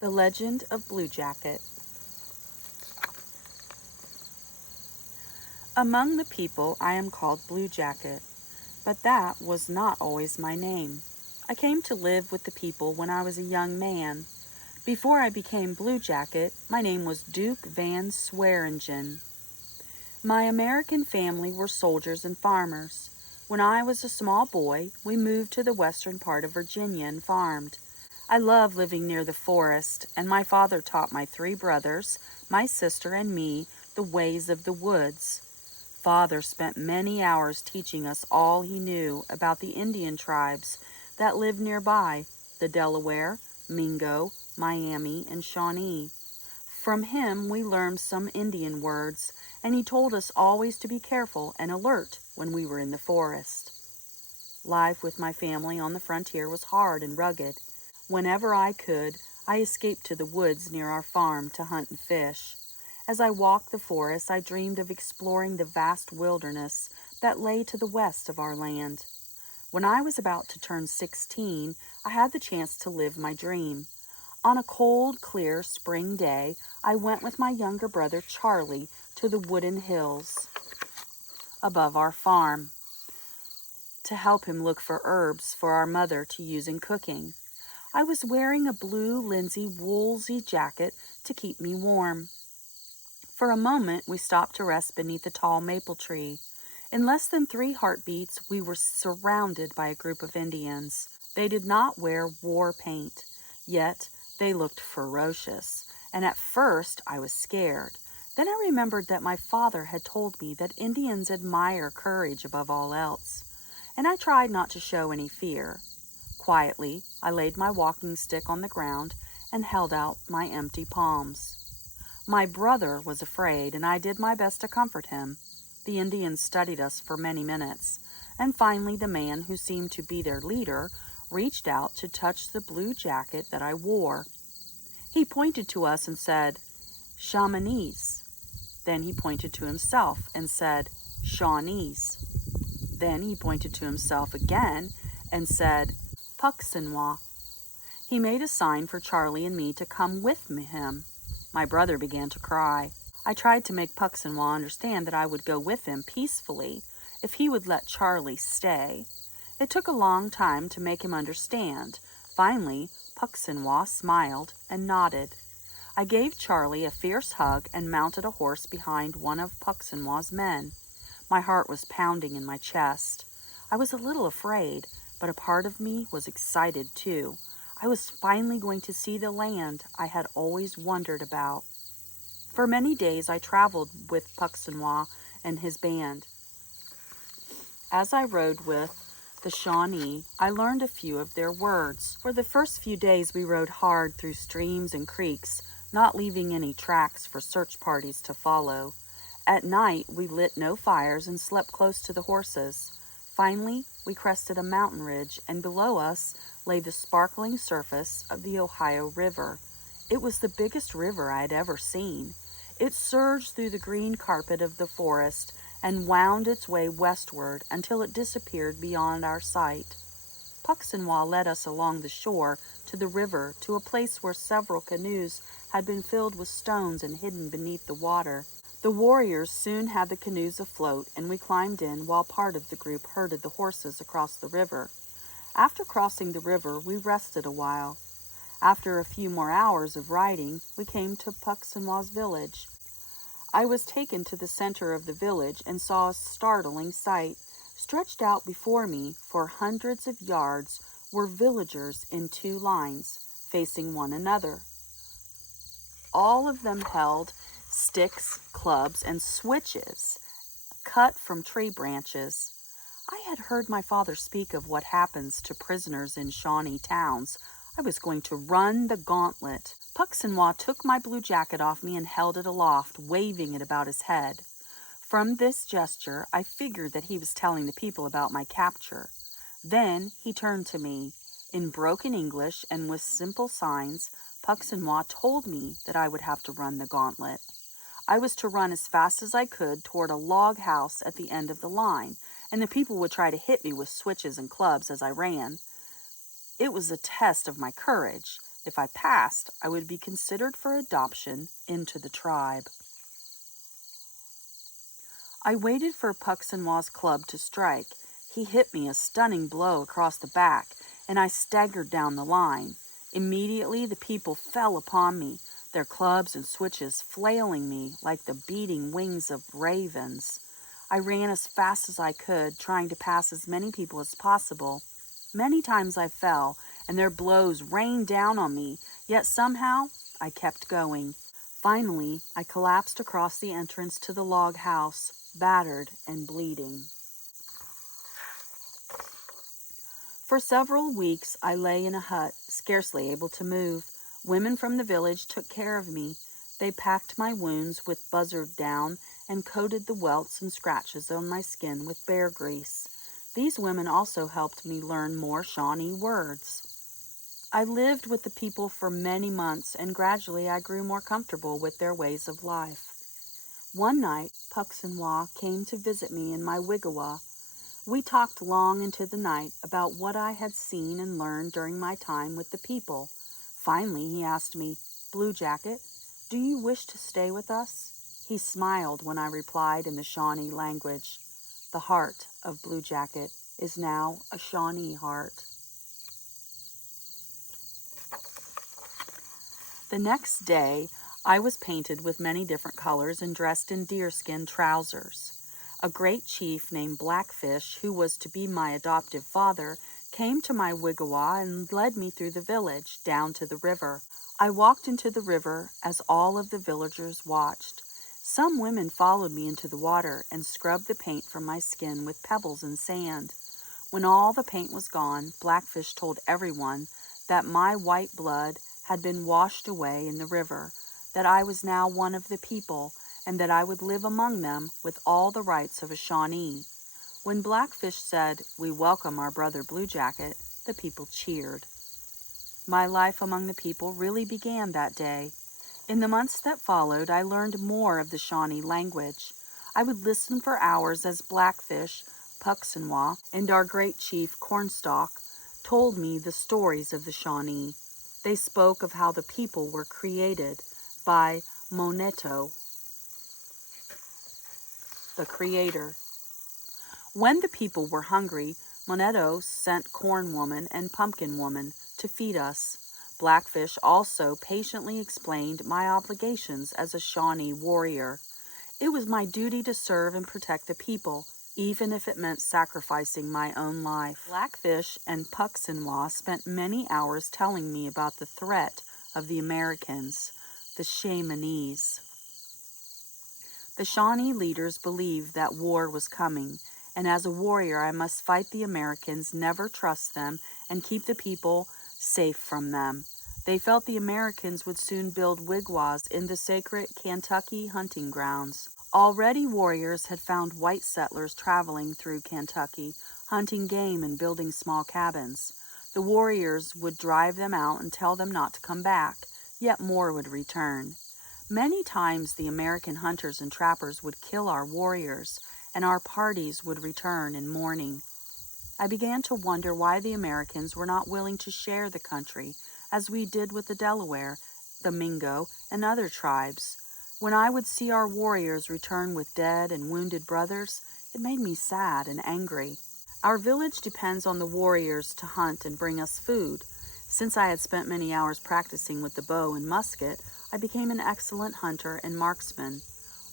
The Legend of Bluejacket. Among the people I am called Bluejacket, but that was not always my name. I came to live with the people when I was a young man. Before I became Bluejacket, my name was Duke Van Swearingen. My American family were soldiers and farmers. When I was a small boy, we moved to the western part of Virginia and farmed. I loved living near the forest, and my father taught my 3 brothers, my sister, and me the ways of the woods. Father spent many hours teaching us all he knew about the Indian tribes that lived nearby, the Delaware, Mingo, Miami, and Shawnee. From him we learned some Indian words, and he told us always to be careful and alert when we were in the forest. Life with my family on the frontier was hard and rugged. Whenever I could, I escaped to the woods near our farm to hunt and fish. As I walked the forest, I dreamed of exploring the vast wilderness that lay to the west of our land. When I was about to turn 16, I had the chance to live my dream. On a cold, clear spring day, I went with my younger brother Charlie to the wooded hills above our farm to help him look for herbs for our mother to use in cooking. I was wearing a blue linsey woolsey jacket to keep me warm. For a moment, we stopped to rest beneath a tall maple tree. In less than 3 heartbeats, we were surrounded by a group of Indians. They did not wear war paint, yet they looked ferocious, and at first I was scared. Then I remembered that my father had told me that Indians admire courage above all else, and I tried not to show any fear. Quietly, I laid my walking stick on the ground and held out my empty palms. My brother was afraid, and I did my best to comfort him. The Indians studied us for many minutes, and finally the man who seemed to be their leader reached out to touch the blue jacket that I wore. He pointed to us and said, "Shawnees." Then he pointed to himself and said, "Shawnees." Then he pointed to himself again and said, "Puxinwa." He made a sign for Charlie and me to come with him. My brother began to cry. I tried to make Puxinwa understand that I would go with him peacefully if he would let Charlie stay. It took a long time to make him understand. Finally, Puxinwa smiled and nodded. I gave Charlie a fierce hug and mounted a horse behind one of Puxinwa's men. My heart was pounding in my chest. I was a little afraid, but a part of me was excited too. I was finally going to see the land I had always wondered about. For many days I traveled with Puxinwa and his band. As I rode with the Shawnee, I learned a few of their words. For the first few days we rode hard through streams and creeks, not leaving any tracks for search parties to follow. At night we lit no fires and slept close to the horses. Finally, we crested a mountain ridge, and below us lay the sparkling surface of the Ohio River. It was the biggest river I had ever seen. It surged through the green carpet of the forest and wound its way westward until it disappeared beyond our sight. Puxinwa led us along the shore to the river to a place where several canoes had been filled with stones and hidden beneath the water. The warriors soon had the canoes afloat, and we climbed in while part of the group herded the horses across the river. After crossing the river, we rested a while. After a few more hours of riding, we came to Puxinwa's village. I was taken to the center of the village and saw a startling sight. Stretched out before me for hundreds of yards were villagers in 2 lines, facing one another. All of them held sticks, clubs, and switches cut from tree branches. I had heard my father speak of what happens to prisoners in Shawnee towns. I was going to run the gauntlet. Puxinwa took my blue jacket off me and held it aloft, waving it about his head. From this gesture, I figured that he was telling the people about my capture. Then he turned to me. In broken English and with simple signs, Puxinwa told me that I would have to run the gauntlet. I was to run as fast as I could toward a log house at the end of the line, and the people would try to hit me with switches and clubs as I ran. It was a test of my courage. If I passed, I would be considered for adoption into the tribe. I waited for Puxinwa's club to strike. He hit me a stunning blow across the back, and I staggered down the line. Immediately the people fell upon me, their clubs and switches flailing me like the beating wings of ravens. I ran as fast as I could, trying to pass as many people as possible. Many times I fell, and their blows rained down on me, yet somehow I kept going. Finally, I collapsed across the entrance to the log house, battered and bleeding. For several weeks I lay in a hut, scarcely able to move. Women from the village took care of me. They packed my wounds with buzzard down and coated the welts and scratches on my skin with bear grease. These women also helped me learn more Shawnee words. I lived with the people for many months, and gradually I grew more comfortable with their ways of life. One night, Puxinwa came to visit me in my wigwam. We talked long into the night about what I had seen and learned during my time with the people. Finally, he asked me, "Bluejacket, do you wish to stay with us?" He smiled when I replied in the Shawnee language. The heart of Bluejacket is now a Shawnee heart. The next day, I was painted with many different colors and dressed in deerskin trousers. A great chief named Blackfish, who was to be my adoptive father, came to my wigwam and led me through the village, down to the river. I walked into the river as all of the villagers watched. Some women followed me into the water and scrubbed the paint from my skin with pebbles and sand. When all the paint was gone, Blackfish told everyone that my white blood had been washed away in the river, that I was now one of the people, and that I would live among them with all the rights of a Shawnee. When Blackfish said, "We welcome our brother Bluejacket," the people cheered. My life among the people really began that day. In the months that followed, I learned more of the Shawnee language. I would listen for hours as Blackfish, Puxinwa, and our great chief Cornstalk told me the stories of the Shawnee. They spoke of how the people were created by Moneto, the creator. When the people were hungry, Moneto sent Corn Woman and Pumpkin Woman to feed us. Blackfish also patiently explained my obligations as a Shawnee warrior. It was my duty to serve and protect the people, even if it meant sacrificing my own life. Blackfish and Puxinwa spent many hours telling me about the threat of the Americans, the Shawnees. The Shawnee leaders believed that war was coming, and as a warrior I must fight the Americans, never trust them, and keep the people safe from them. They felt the Americans would soon build wigwams in the sacred Kentucky hunting grounds. Already warriors had found white settlers traveling through Kentucky, hunting game and building small cabins. The warriors would drive them out and tell them not to come back, yet more would return. Many times the American hunters and trappers would kill our warriors, and our parties would return in mourning. I began to wonder why the Americans were not willing to share the country, as we did with the Delaware, the Mingo, and other tribes. When I would see our warriors return with dead and wounded brothers, it made me sad and angry. Our village depends on the warriors to hunt and bring us food. Since I had spent many hours practicing with the bow and musket, I became an excellent hunter and marksman.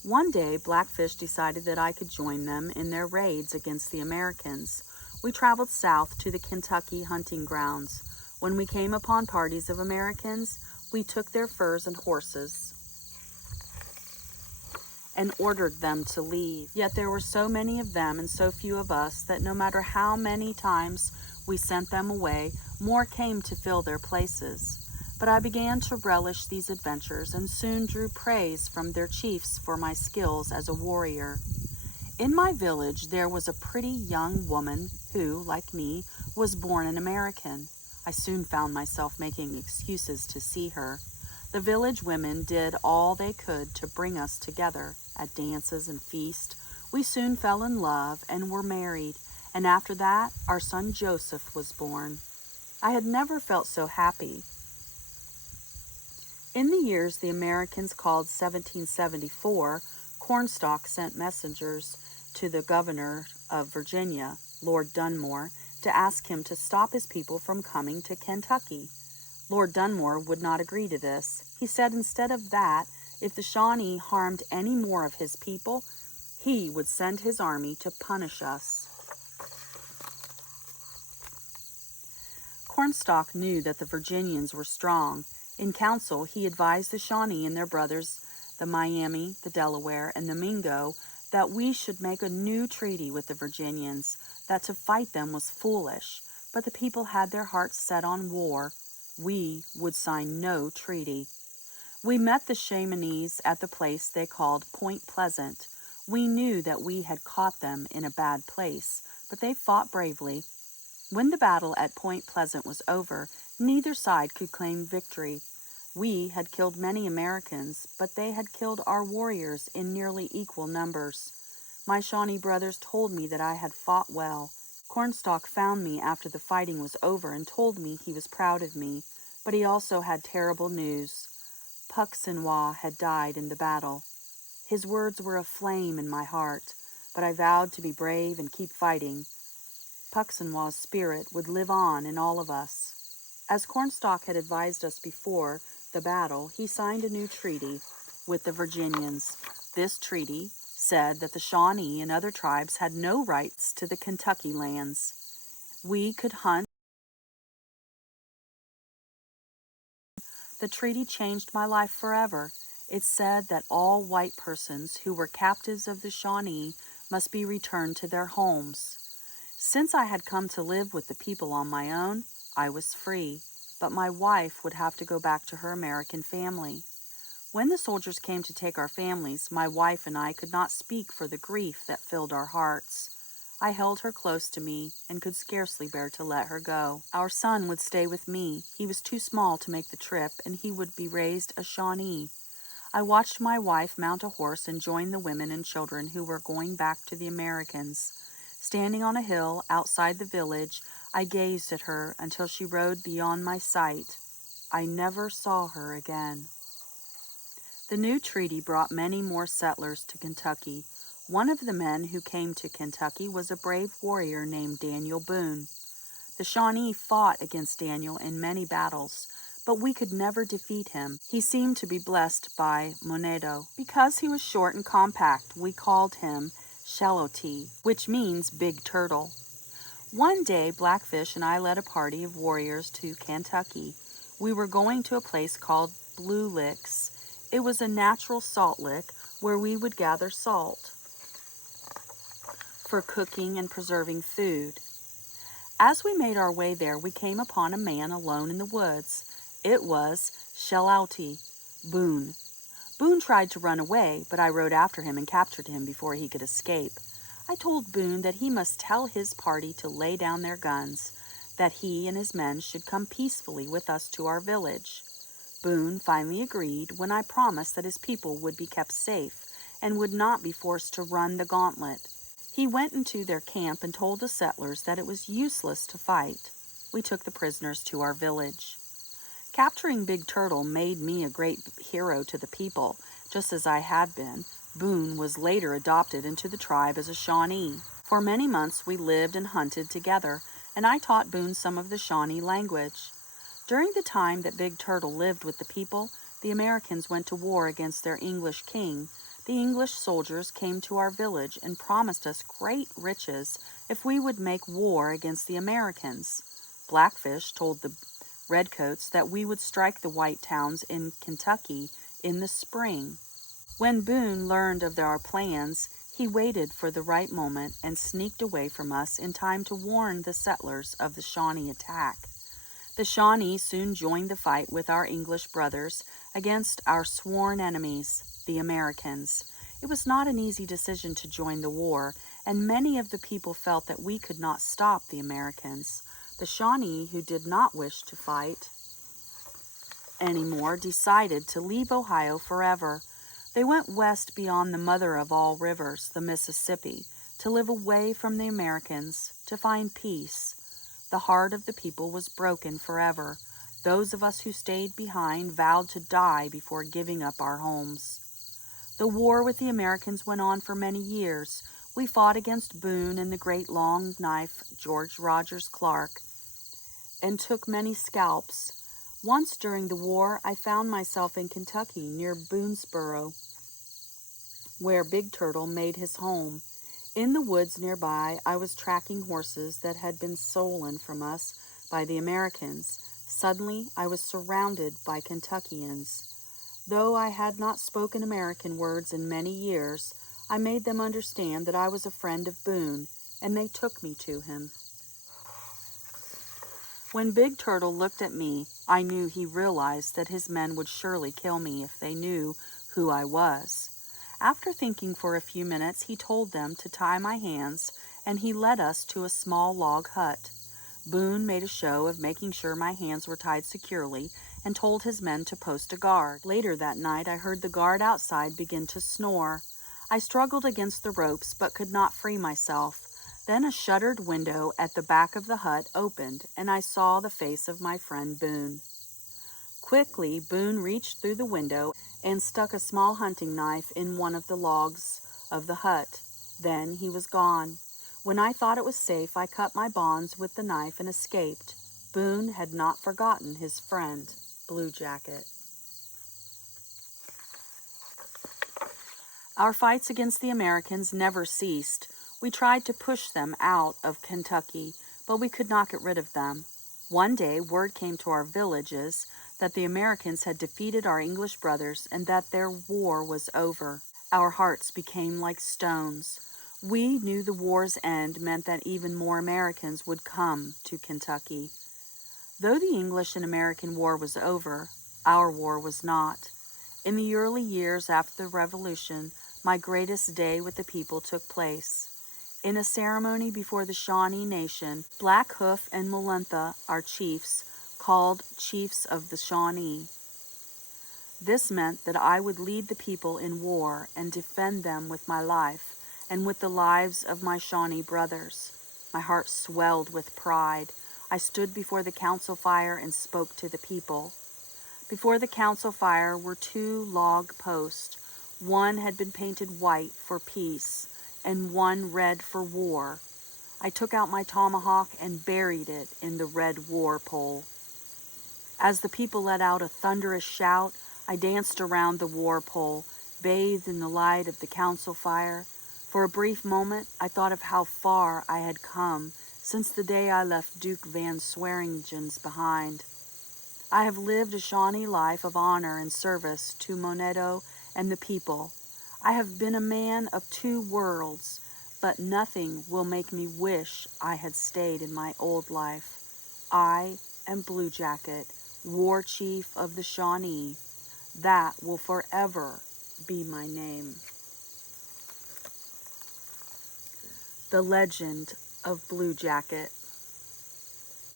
One day, Blackfish decided that I could join them in their raids against the Americans. We traveled south to the Kentucky hunting grounds. When we came upon parties of Americans, we took their furs and horses and ordered them to leave. Yet there were so many of them and so few of us that no matter how many times we sent them away, more came to fill their places. But I began to relish these adventures and soon drew praise from their chiefs for my skills as a warrior. In my village there was a pretty young woman who, like me, was born an American. I soon found myself making excuses to see her. The village women did all they could to bring us together at dances and feasts. We soon fell in love and were married, and after that our son Joseph was born. I had never felt so happy. In the years the Americans called 1774, Cornstalk sent messengers to the governor of Virginia, Lord Dunmore, to ask him to stop his people from coming to Kentucky. Lord Dunmore would not agree to this. He said instead of that, if the Shawnee harmed any more of his people, he would send his army to punish us. Cornstalk knew that the Virginians were strong. In council, he advised the Shawnee and their brothers, the Miami, the Delaware, and the Mingo, that we should make a new treaty with the Virginians, that to fight them was foolish, but the people had their hearts set on war. We would sign no treaty. We met the Shawnee at the place they called Point Pleasant. We knew that we had caught them in a bad place, but they fought bravely. When the battle at Point Pleasant was over, neither side could claim victory. We had killed many Americans, but they had killed our warriors in nearly equal numbers. My Shawnee brothers told me that I had fought well. Cornstalk found me after the fighting was over and told me he was proud of me, but he also had terrible news. Pucksinwau had died in the battle. His words were a flame in my heart, but I vowed to be brave and keep fighting. Pucksinwau's spirit would live on in all of us. As Cornstalk had advised us before the battle, he signed a new treaty with the Virginians. This treaty said that the Shawnee and other tribes had no rights to the Kentucky lands. We could hunt. The treaty changed my life forever. It said that all white persons who were captives of the Shawnee must be returned to their homes. Since I had come to live with the people on my own, I was free, but my wife would have to go back to her American family. When the soldiers came to take our families, my wife and I could not speak for the grief that filled our hearts. I held her close to me and could scarcely bear to let her go. Our son would stay with me. He was too small to make the trip, and he would be raised a Shawnee. I watched my wife mount a horse and join the women and children who were going back to the Americans. Standing on a hill outside the village, I gazed at her until she rode beyond my sight. I never saw her again. The new treaty brought many more settlers to Kentucky. One of the men who came to Kentucky was a brave warrior named Daniel Boone. The Shawnee fought against Daniel in many battles, but we could never defeat him. He seemed to be blessed by Monedo. Because he was short and compact, we called him Shallowtee, which means big turtle. One day, Blackfish and I led a party of warriors to Kentucky. We were going to a place called Blue Licks. It was a natural salt lick where we would gather salt for cooking and preserving food. As we made our way there, we came upon a man alone in the woods. It was Shallowtee, Boone. Boone tried to run away, but I rode after him and captured him before he could escape. I told Boone that he must tell his party to lay down their guns, that he and his men should come peacefully with us to our village. Boone finally agreed when I promised that his people would be kept safe and would not be forced to run the gauntlet. He went into their camp and told the settlers that it was useless to fight. We took the prisoners to our village. Capturing Big Turtle made me a great hero to the people, just as I had been. Boone was later adopted into the tribe as a Shawnee. For many months we lived and hunted together, and I taught Boone some of the Shawnee language. During the time that Big Turtle lived with the people, the Americans went to war against their English king. The English soldiers came to our village and promised us great riches if we would make war against the Americans. Blackfish told the Redcoats that we would strike the white towns in Kentucky in the spring. When Boone learned of our plans, he waited for the right moment and sneaked away from us in time to warn the settlers of the Shawnee attack. The Shawnee soon joined the fight with our English brothers against our sworn enemies, the Americans. It was not an easy decision to join the war, and many of the people felt that we could not stop the Americans. The Shawnee, who did not wish to fight anymore, decided to leave Ohio forever. They went west beyond the mother of all rivers, the Mississippi, to live away from the Americans, to find peace. The heart of the people was broken forever. Those of us who stayed behind vowed to die before giving up our homes. The war with the Americans went on for many years. We fought against Boone and the great long knife, George Rogers Clark, and took many scalps. Once during the war, I found myself in Kentucky near Boonesboro, where Big Turtle made his home. In the woods nearby, I was tracking horses that had been stolen from us by the Americans. Suddenly, I was surrounded by Kentuckians. Though I had not spoken American words in many years, I made them understand that I was a friend of Boone, and they took me to him. When Big Turtle looked at me, I knew he realized that his men would surely kill me if they knew who I was. After thinking for a few minutes, he told them to tie my hands, and he led us to a small log hut. Boone made a show of making sure my hands were tied securely and told his men to post a guard. Later that night, I heard the guard outside begin to snore. I struggled against the ropes but could not free myself. Then a shuttered window at the back of the hut opened, and I saw the face of my friend Boone. Quickly, Boone reached through the window and stuck a small hunting knife in one of the logs of the hut. Then he was gone. When I thought it was safe, I cut my bonds with the knife and escaped. Boone had not forgotten his friend, Bluejacket. Our fights against the Americans never ceased. We tried to push them out of Kentucky, but we could not get rid of them. One day, word came to our villages that the Americans had defeated our English brothers and that their war was over. Our hearts became like stones. We knew the war's end meant that even more Americans would come to Kentucky. Though the English and American War was over, our war was not. In the early years after the Revolution, my greatest day with the people took place. In a ceremony before the Shawnee Nation, Black Hoof and Melantha, our chiefs, called chiefs of the Shawnee. This meant that I would lead the people in war and defend them with my life and with the lives of my Shawnee brothers. My heart swelled with pride. I stood before the council fire and spoke to the people. Before the council fire were 2 log posts. One had been painted white for peace, and one red for war. I took out my tomahawk and buried it in the red war pole. As the people let out a thunderous shout, I danced around the war pole, bathed in the light of the council fire. For a brief moment, I thought of how far I had come since the day I left Duke Van Swearingen's behind. I have lived a Shawnee life of honor and service to Monedo and the people. I have been a man of 2 worlds, but nothing will make me wish I had stayed in my old life. I am Bluejacket, war chief of the Shawnee. That will forever be my name. The Legend of Bluejacket.